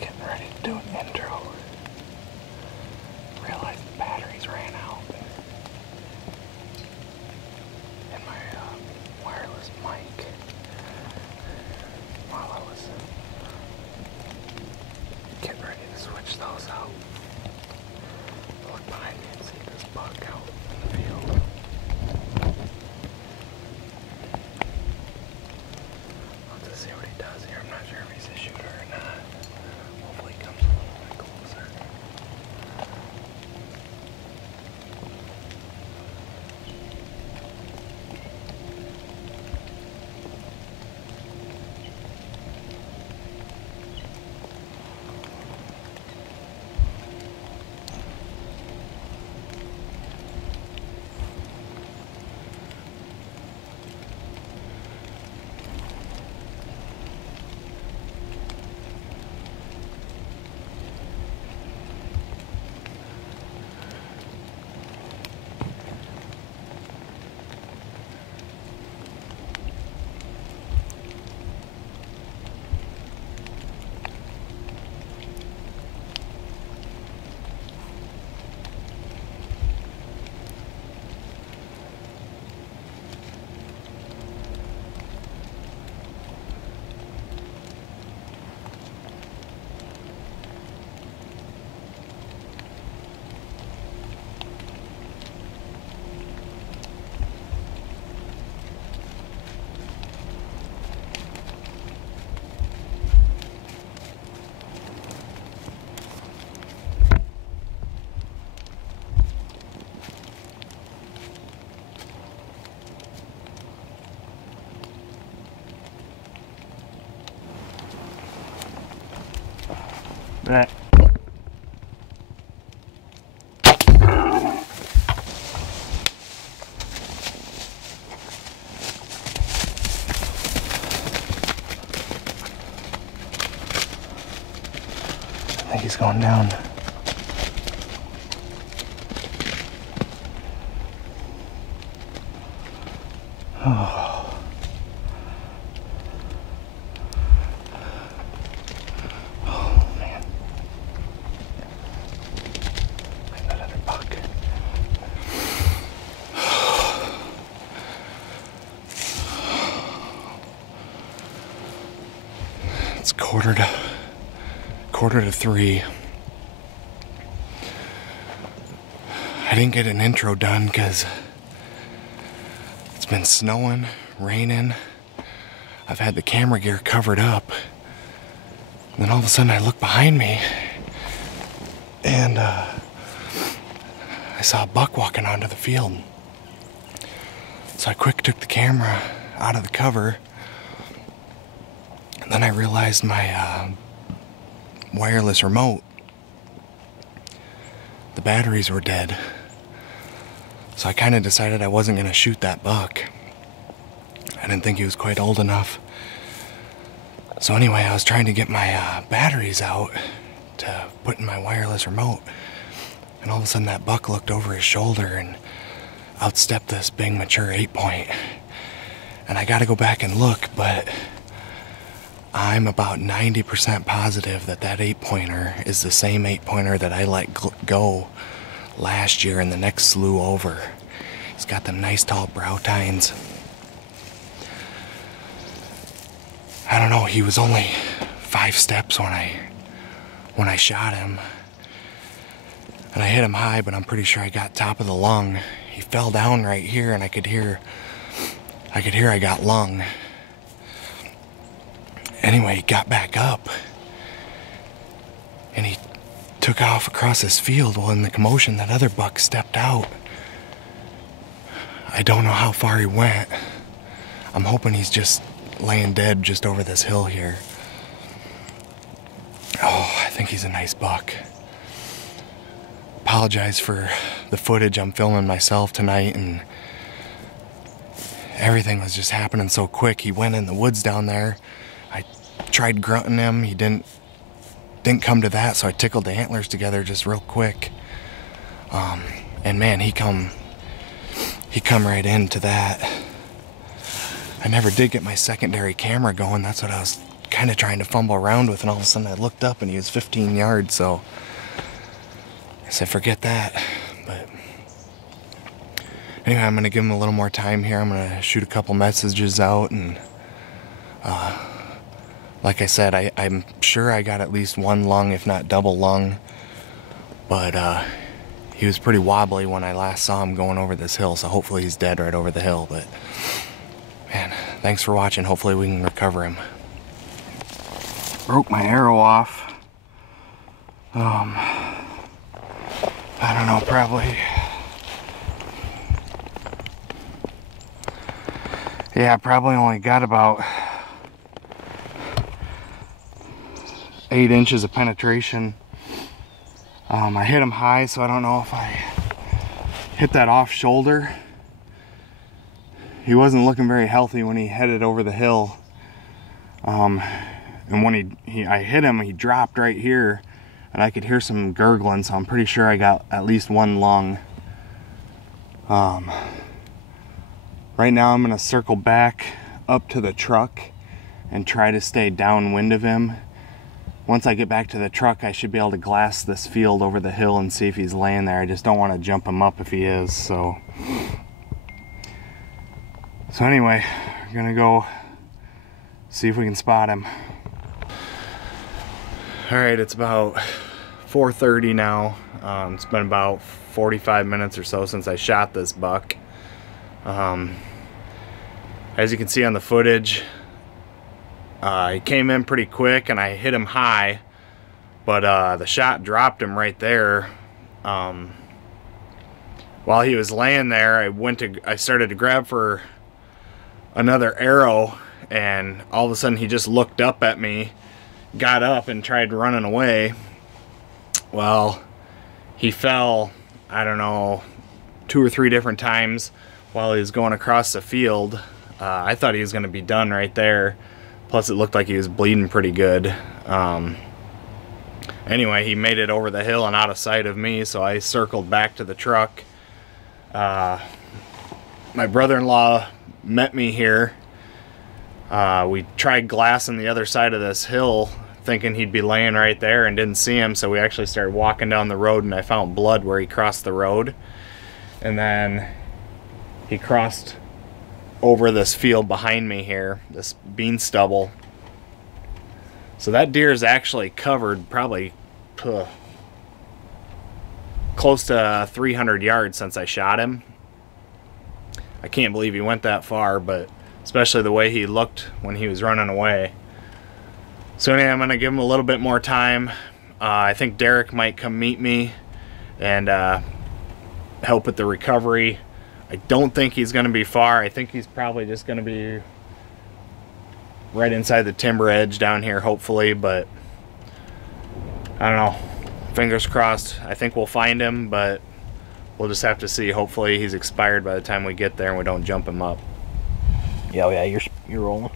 Getting ready to do an intro. Realized the batteries ran out in my wireless mic while I was getting ready to switch those out. Look behind me and see this buck out in the field. I'll just see what he does here. I'm not sure if he's a shooter or not. Hopefully he comes a little bit closer. Right. I think he's going down. Oh. It's quarter to 3. I didn't get an intro done because it's been snowing, raining. I've had the camera gear covered up. And then all of a sudden I look behind me and I saw a buck walking onto the field. So I quick took the camera out of the cover. And then I realized my wireless remote, the batteries were dead. So I kind of decided I wasn't going to shoot that buck. I didn't think he was quite old enough. So anyway, I was trying to get my batteries out to put in my wireless remote. And all of a sudden that buck looked over his shoulder and outstepped this big mature 8-point. And I got to go back and look, but I'm about 90% positive that that 8-pointer is the same 8-pointer that I let go last year in the next slew over. He's got them nice tall brow tines. I don't know, he was only 5 steps when I shot him. And I hit him high, but I'm pretty sure I got top of the lung. He fell down right here and I could hear I got lung. Anyway, he got back up and he took off across this field. Well, in the commotion, that other buck stepped out. I don't know how far he went. I'm hoping he's just laying dead just over this hill here. Oh, I think he's a nice buck. Apologize for the footage I'm filming myself tonight, and everything was just happening so quick. He went in the woods down there. I tried grunting him. He didn't come to that, so I tickled the antlers together just real quick. And man, he come right into that. I never did get my secondary camera going. That's what I was kind of trying to fumble around with, and all of a sudden I looked up and he was 15 yards, so I said forget that. But anyway, I'm going to give him a little more time here. I'm going to shoot a couple messages out, and like I said, I'm sure I got at least one lung, if not double lung, but he was pretty wobbly when I last saw him going over this hill, so hopefully he's dead right over the hill. But man, thanks for watching. Hopefully we can recover him. Broke my arrow off. I don't know, probably, yeah, probably only got about 8 inches of penetration. I hit him high, so I don't know if I hit that off shoulder. He wasn't looking very healthy when he headed over the hill. And when I hit him, he dropped right here, and I could hear some gurgling, so I'm pretty sure I got at least one lung. Right now I'm gonna circle back up to the truck and try to stay downwind of him. Once I get back to the truck, I should be able to glass this field over the hill and see if he's laying there. I just don't want to jump him up if he is. So anyway, we're gonna go see if we can spot him. All right, it's about 4:30 now. It's been about 45 minutes or so since I shot this buck. As you can see on the footage, he came in pretty quick and I hit him high, but the shot dropped him right there. While he was laying there, I started to grab for another arrow, and all of a sudden he just looked up at me, got up and tried running away. Well, he fell, I don't know, 2 or 3 different times while he was going across the field. I thought he was going to be done right there. Plus it looked like he was bleeding pretty good. Anyway, he made it over the hill and out of sight of me, so I circled back to the truck. My brother-in-law met me here. We tried glassing the other side of this hill, thinking he'd be laying right there, and didn't see him, so we actually started walking down the road, and I found blood where he crossed the road. And then he crossed over this field behind me here, this bean stubble. So that deer is actually covered probably close to 300 yards since I shot him. I can't believe he went that far, but especially the way he looked when he was running away. So anyway, I'm gonna give him a little bit more time. I think Derek might come meet me and help with the recovery. I don't think he's going to be far. I think he's probably just going to be right inside the timber edge down here, hopefully, but I don't know. Fingers crossed. I think we'll find him, but we'll just have to see. Hopefully he's expired by the time we get there and we don't jump him up. Yeah, oh yeah, you're rolling.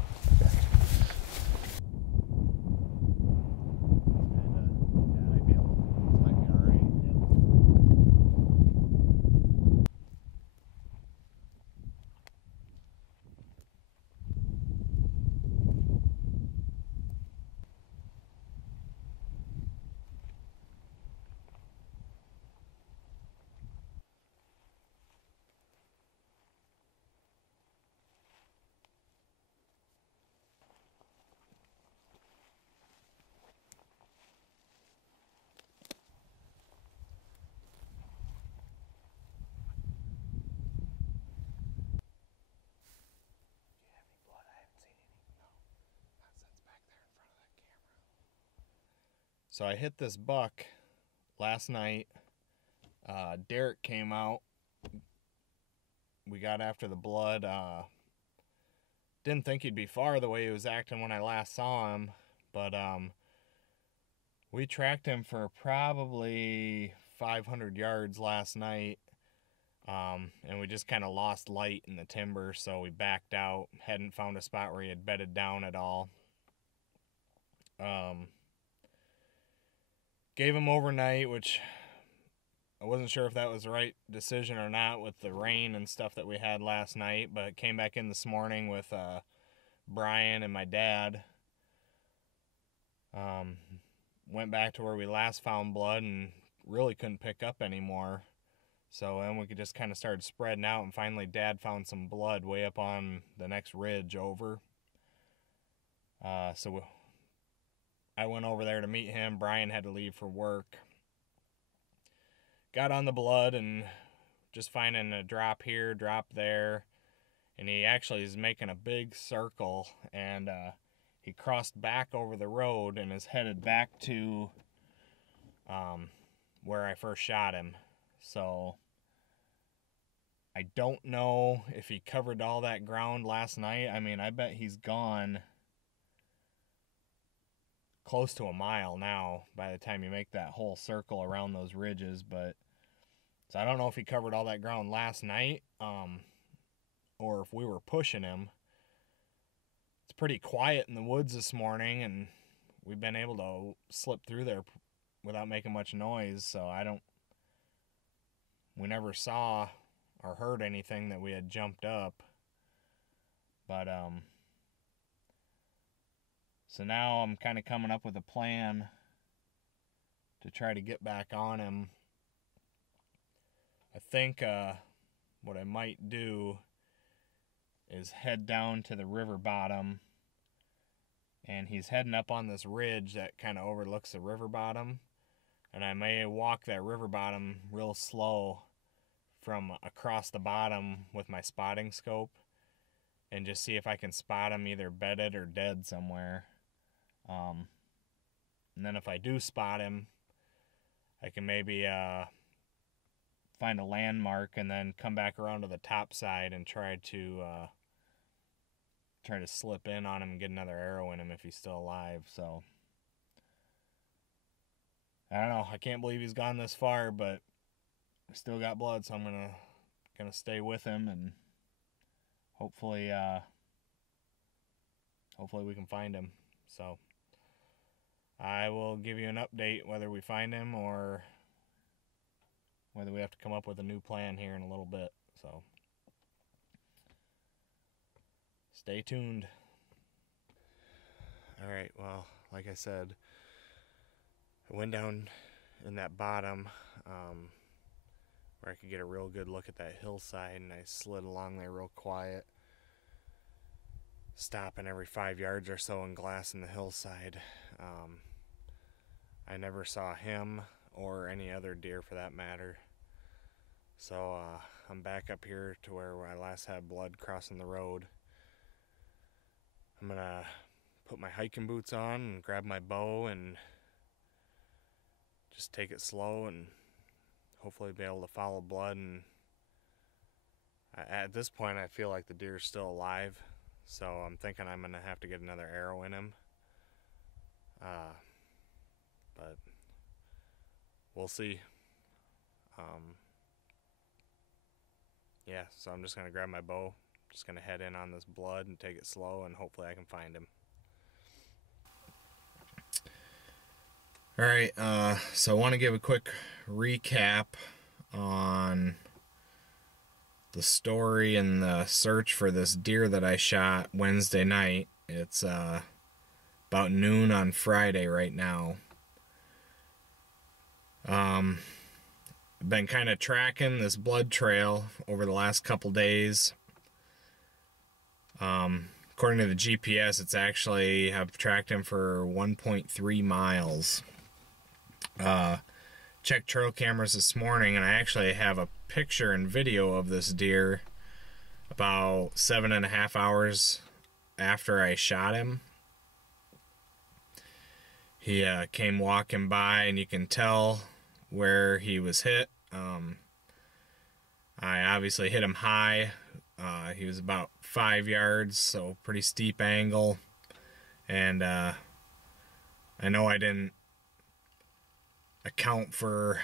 So I hit this buck last night. Derek came out. We got after the blood. Didn't think he'd be far the way he was acting when I last saw him, but we tracked him for probably 500 yards last night, and we just kind of lost light in the timber, so we backed out. Hadn't found a spot where he had bedded down at all. Gave him overnight, which I wasn't sure if that was the right decision or not with the rain and stuff that we had last night, but came back in this morning with Brian and my dad. Went back to where we last found blood and really couldn't pick up anymore. So then we could just kind of started spreading out, and finally Dad found some blood way up on the next ridge over. So I went over there to meet him. Brian had to leave for work. Got on the blood and just finding a drop here, drop there. And he actually is making a big circle, and he crossed back over the road and is headed back to where I first shot him. So I don't know if he covered all that ground last night. I mean, I bet he's gone close to a mile now by the time you make that whole circle around those ridges. But so I don't know if he covered all that ground last night, or if we were pushing him. It's pretty quiet in the woods this morning, and we've been able to slip through there without making much noise. So we never saw or heard anything that we had jumped up. But so now I'm kind of coming up with a plan to try to get back on him. I think what I might do is head down to the river bottom, and he's heading up on this ridge that kind of overlooks the river bottom, and I may walk that river bottom real slow from across the bottom with my spotting scope and just see if I can spot him either bedded or dead somewhere. And then if I do spot him, I can maybe find a landmark and then come back around to the top side and try to slip in on him and get another arrow in him if he's still alive. So I don't know. I can't believe he's gone this far, but I still got blood, so I'm gonna stay with him, and hopefully we can find him. So I will give you an update whether we find him or whether we have to come up with a new plan here in a little bit. So stay tuned. All right, well, like I said, I went down in that bottom where I could get a real good look at that hillside, and I slid along there real quiet, stopping every 5 yards or so and glassing the hillside. I never saw him or any other deer for that matter. So I'm back up here to where I last had blood crossing the road. I'm gonna put my hiking boots on and grab my bow and just take it slow and hopefully be able to follow blood. And at this point I feel like the deer's still alive, so I'm thinking I'm gonna have to get another arrow in him. But we'll see. Yeah, so I'm just gonna grab my bow, just gonna head in on this blood and take it slow, and hopefully I can find him. Alright, so I want to give a quick recap on the story and the search for this deer that I shot Wednesday night. It's about noon on Friday right now. I've been kind of tracking this blood trail over the last couple days. According to the GPS, it's actually, I've tracked him for 1.3 miles. Checked trail cameras this morning, and I actually have a picture and video of this deer about 7.5 hours after I shot him. He came walking by, and you can tell where he was hit. I obviously hit him high. He was about 5 yards, so pretty steep angle. And I know I didn't account for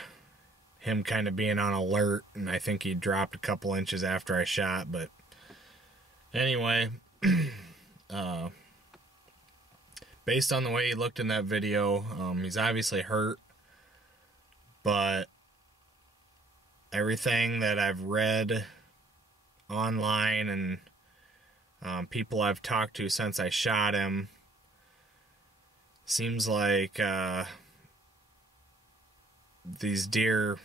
him kind of being on alert, and I think he dropped a couple inches after I shot. But anyway, based on the way he looked in that video, he's obviously hurt, but everything that I've read online and people I've talked to since I shot him seems like these deer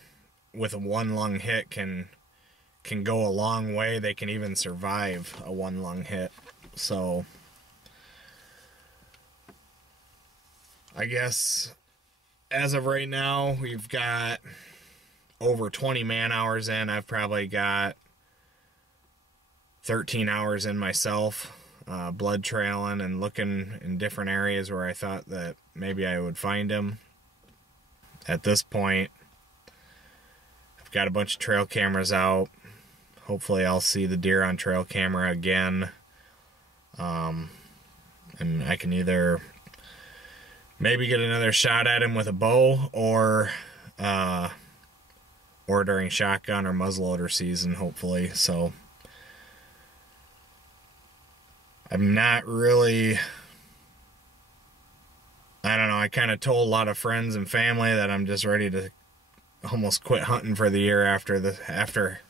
with a one lung hit can go a long way. They can even survive a one lung hit. So I guess as of right now, we've got over 20 man hours in. I've probably got 13 hours in myself, blood trailing and looking in different areas where I thought that maybe I would find him. At this point, I've got a bunch of trail cameras out. Hopefully I'll see the deer on trail camera again. And I can either maybe get another shot at him with a bow, or during shotgun or muzzleloader season, hopefully. So I'm not really, I don't know, I kind of told a lot of friends and family that I'm just ready to almost quit hunting for the year after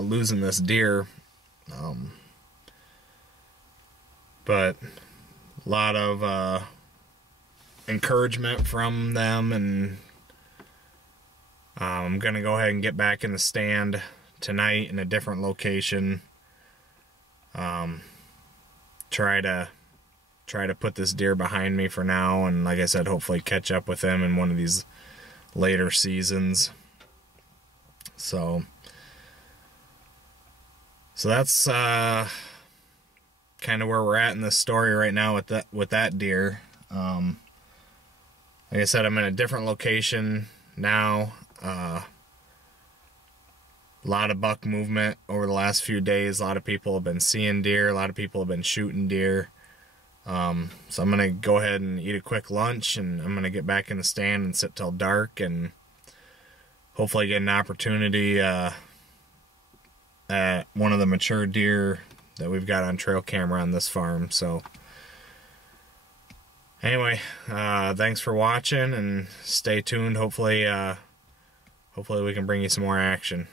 losing this deer. But a lot of encouragement from them, and I'm gonna go ahead and get back in the stand tonight in a different location. Try to put this deer behind me for now, and like I said, hopefully catch up with him in one of these later seasons. So that's kind of where we're at in this story right now with that deer. Like I said, I'm in a different location now. A lot of buck movement over the last few days. A lot of people have been seeing deer. A lot of people have been shooting deer. So I'm going to go ahead and eat a quick lunch, and I'm going to get back in the stand and sit till dark, and hopefully get an opportunity at one of the mature deer that we've got on trail camera on this farm. So anyway, thanks for watching, and stay tuned. Hopefully we can bring you some more action.